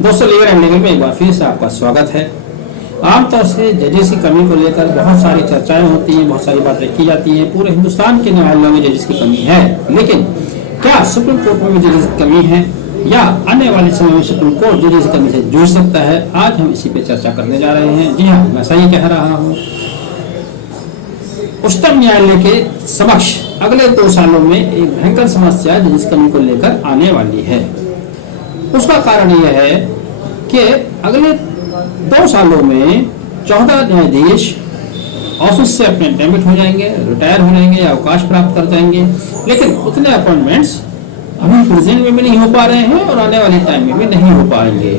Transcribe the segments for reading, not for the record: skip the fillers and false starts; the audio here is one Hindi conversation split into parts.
दोस्तों, लीगल एंड लीगल में एक बार फिर से आपका स्वागत है। आमतौर से जजेस की कमी को लेकर बहुत सारी चर्चाएं होती हैं, बहुत सारी बातें की जाती हैं। पूरे हिंदुस्तान के न्यायालयों में जजेस की कमी है, लेकिन क्या सुप्रीम कोर्ट में भी जजेस की कमी है या आने वाले समय में सुप्रीम कोर्ट जजेस की कमी से जूझ सकता है? आज हम इसी पे चर्चा करने जा रहे हैं। जी हाँ, मैं सही कह रहा हूँ। उच्चतम न्यायालय के समक्ष अगले 2 सालों में एक भयंकर समस्या जजेस की कमी को लेकर आने वाली है। उसका कारण यह है कि अगले 2 सालों में 14 न्यायाधीश ऑफिस से अपने डेमिट हो जाएंगे, रिटायर हो जाएंगे या अवकाश प्राप्त कर जाएंगे, लेकिन उतने अपॉइंटमेंट्स अभी प्रेजेंट में भी नहीं हो पा रहे हैं और आने वाले टाइम में भी नहीं हो पाएंगे।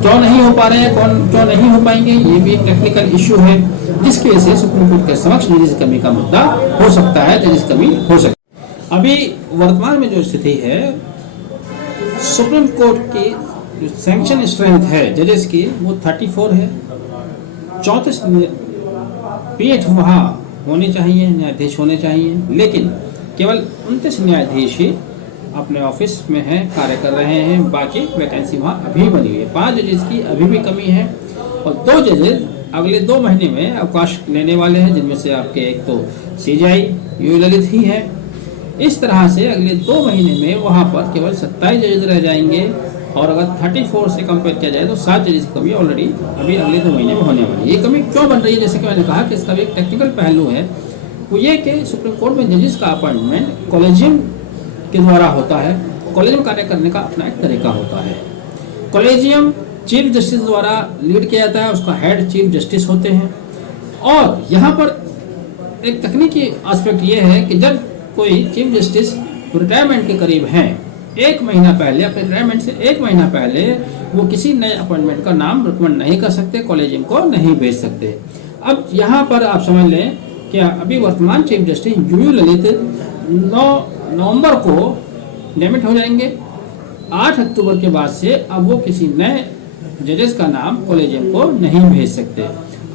क्यों नहीं हो पा रहे हैं, क्यों नहीं हो पाएंगे, ये भी एक टेक्निकल इश्यू है, जिसकी वजह से सुप्रीम कोर्ट के समक्ष जजेस कमी का मुद्दा हो सकता है, जजेस कमी हो सकती है। अभी वर्तमान में जो स्थिति है, सुप्रीम कोर्ट की जो सैंक्शन स्ट्रेंथ है जजेस की वो 34 है। 34 पीठ वहाँ होने चाहिए, न्यायाधीश होने चाहिए, लेकिन केवल 29 न्यायाधीश ही अपने ऑफिस में हैं, कार्य कर रहे हैं। बाकी वैकेंसी वहाँ अभी बनी हुई है। 5 जजेस की अभी भी कमी है और 2 जजेस अगले 2 महीने में अवकाश लेने वाले हैं, जिनमें से आपके एक तो CJI यू ललित ही है। इस तरह से अगले 2 महीने में वहाँ पर केवल 27 जजेस रह जाएंगे और अगर 34 से कंपेयर किया जाए तो 7 जजेस की कमी ऑलरेडी अभी अगले 2 महीने में होने वाली है। ये कमी क्यों बन रही है? जैसे कि मैंने कहा कि इसका भी एक टेक्निकल पहलू है। वो ये कि सुप्रीम कोर्ट में जजेस का अपॉइंटमेंट कॉलेजियम के द्वारा होता है। कॉलेजियम कार्य करने का अपना एक तरीका होता है। कॉलेजियम चीफ जस्टिस द्वारा लीड किया जाता है, उसका हेड चीफ जस्टिस होते हैं। और यहाँ पर एक तकनीकी एस्पेक्ट ये है कि जब कोई चीफ जस्टिस रिटायरमेंट के करीब हैं, 1 महीना पहले, अपने रिटायरमेंट से 1 महीना पहले वो किसी नए अपॉइंटमेंट का नाम रिकमेंड नहीं कर सकते, कॉलेजियम को नहीं भेज सकते। अब यहाँ पर आप समझ लें कि अभी वर्तमान चीफ जस्टिस यू ललित 9 नवंबर को डेमिट हो जाएंगे। 8 अक्टूबर के बाद से अब वो किसी नए जजेस का नाम कॉलेजियम को नहीं भेज सकते।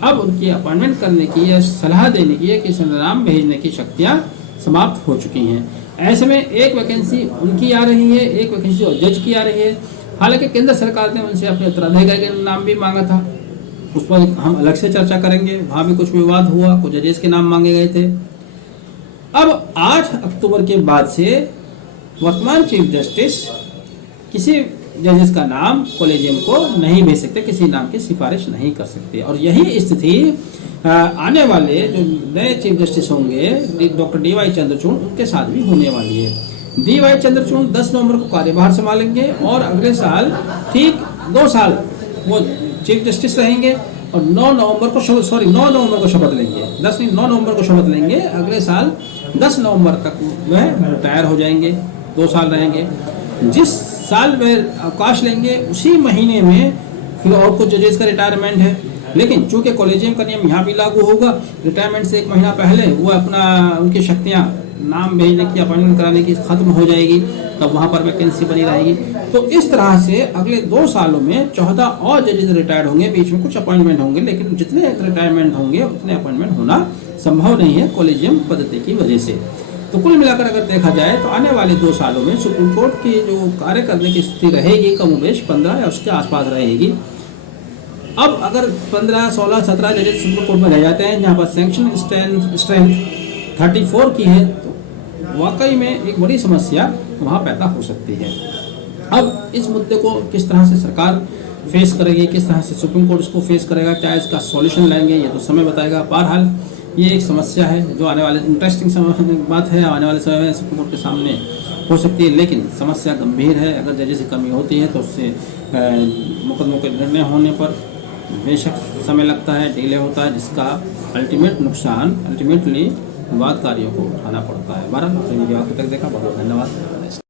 अब उनकी अपॉइंटमेंट करने की या सलाह देने की या किसी नाम भेजने की शक्तियाँ समाप्त हो चुकी हैं। ऐसे में एक वैकेंसी उनकी आ रही है, एक वैकेंसी जज की आ रही है। हालांकि केंद्र सरकार ने उनसे अपने उत्तराधिकारी का नाम भी मांगा था, उस पर हम अलग से चर्चा करेंगे। वहाँ भी कुछ विवाद हुआ, कुछ जजेस के नाम मांगे गए थे। अब 8 अक्टूबर के बाद से वर्तमान चीफ जस्टिस किसी जजेस का नाम कॉलेजियम को नहीं भेज सकते, किसी नाम की सिफारिश नहीं कर सकते। और यही स्थिति आने वाले जो नए चीफ जस्टिस होंगे, डॉक्टर DY चंद्रचूड़, उनके साथ भी होने वाली है। DY चंद्रचूड़ 10 नवंबर को कार्यभार संभालेंगे और अगले साल ठीक 2 साल वो चीफ जस्टिस रहेंगे और 9 नवंबर को शपथ लेंगे। 9 नवंबर को शपथ लेंगे। अगले साल 10 नवंबर तक वह रिटायर हो जाएंगे, 2 साल रहेंगे। जिस साल वह अवकाश लेंगे उसी महीने में फिर और कुछ जजेस का रिटायरमेंट है, लेकिन चूंकि कॉलेजियम का नियम यहाँ भी लागू होगा, रिटायरमेंट से 1 महीना पहले वो अपना उनकी शक्तियाँ नाम भेजने की, अपॉइंटमेंट कराने की खत्म हो जाएगी, तब वहाँ पर वैकेंसी बनी रहेगी। तो इस तरह से अगले 2 सालों में 14 और जजेस रिटायर्ड होंगे। बीच में कुछ अपॉइंटमेंट होंगे, लेकिन जितने रिटायरमेंट होंगे उतने अपॉइंटमेंट होना संभव नहीं है कॉलेजियम पद्धति की वजह से। तो कुल मिलाकर अगर देखा जाए तो आने वाले 2 सालों में सुप्रीम कोर्ट की जो कार्य करने की स्थिति रहेगी, कमोबेश 15 या उसके आसपास रहेगी। अब अगर 15, 16, 17 जजेस सुप्रीम कोर्ट में रह जाते हैं, जहाँ पर सैंक्शन स्ट्रेंथ 34 की है, तो वाकई में एक बड़ी समस्या वहाँ पैदा हो सकती है। अब इस मुद्दे को किस तरह से सरकार फेस करेगी, किस तरह से सुप्रीम कोर्ट इसको फेस करेगा, क्या इसका सॉल्यूशन लाएंगे, ये तो समय बताएगा। बहरहाल ये एक समस्या है जो आने वाले इंटरेस्टिंग बात है, आने वाले समय में सुप्रीम कोर्ट के सामने हो सकती है, लेकिन समस्या गंभीर है। अगर जजेस की कमी होती है तो उससे मुकदमों के निर्णय होने पर बेशक समय लगता है, डिले होता है, जिसका अल्टीमेट नुकसान अल्टीमेटली विवादकारियों को उठाना पड़ता है। बहरहाल वीडियो तक देखा, बहुत बहुत धन्यवाद।